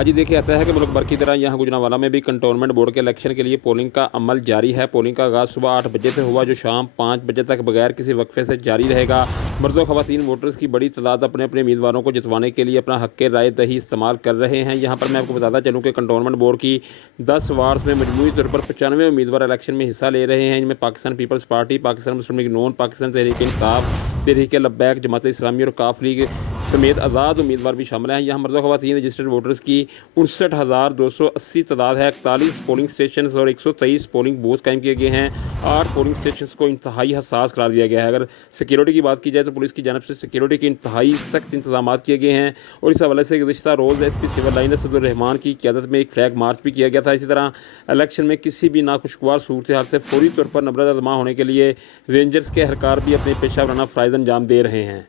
आज ही देखिए आता है कि मुल्क भर की तरह यहाँ गुजरांवाला में भी कंटोनमेंट बोर्ड के इलेक्शन के लिए पोलिंग का अमल जारी है। पोलिंग का आगाज़ सुबह 8 बजे से हुआ, जो शाम 5 बजे तक बगैर किसी वक्फे से जारी रहेगा। मर्द व ख़वासीन वोटर्स की बड़ी तादाद अपने अपने उम्मीदवारों को जितवाने के लिए अपना हक़ राय दही इस्तेमाल कर रहे हैं। यहाँ पर मैं आपको बताता चलूँ कि कंटोनमेंट बोर्ड की 10 वार्ड्स में मजमूई तौर पर 95 उम्मीदवार इलेक्शन में हिस्सा ले रहे हैं। इनमें पाकिस्तान पीपल्स पार्टी, पाकिस्तान मुस्लिम लीग नून, पाकिस्तान तहरीक इंसाफ, तहरीक लब्बैक, जमात इस्लामी और काफ लीग समेत आज़ाद उम्मीदवार भी शामिल हैं। यहाँ मर्द व ख़वासीन रजिस्टर्ड वोटर्स की 59,280 तादाद है। 41 पोलिंग स्टेशन और 123 पोलिंग बूथ कायम किए गए हैं। 8 पोलिंग स्टेशन को इंतहाई हसास करार दिया गया है। अगर सिक्योरिटी की बात की जाए तो पुलिस की जानब से सिक्योरिटी के इंतहाई सख्त इंतजाम किए गए हैं और इस हवाले से गुज़श्ता रोज़ SP सिविल लाइन असदुर्रहमान की क़यादत में एक फ्लैग मार्च भी किया गया था। इसी तरह इलेक्शन में किसी भी नाखुशगवार सूरत हाल से फौरी तौर पर नबरद आज़मा होने के लिए रेंजर्स के अहलकार भी अपने पेशा वराना फ़राइज़ अंजाम दे रहे हैं।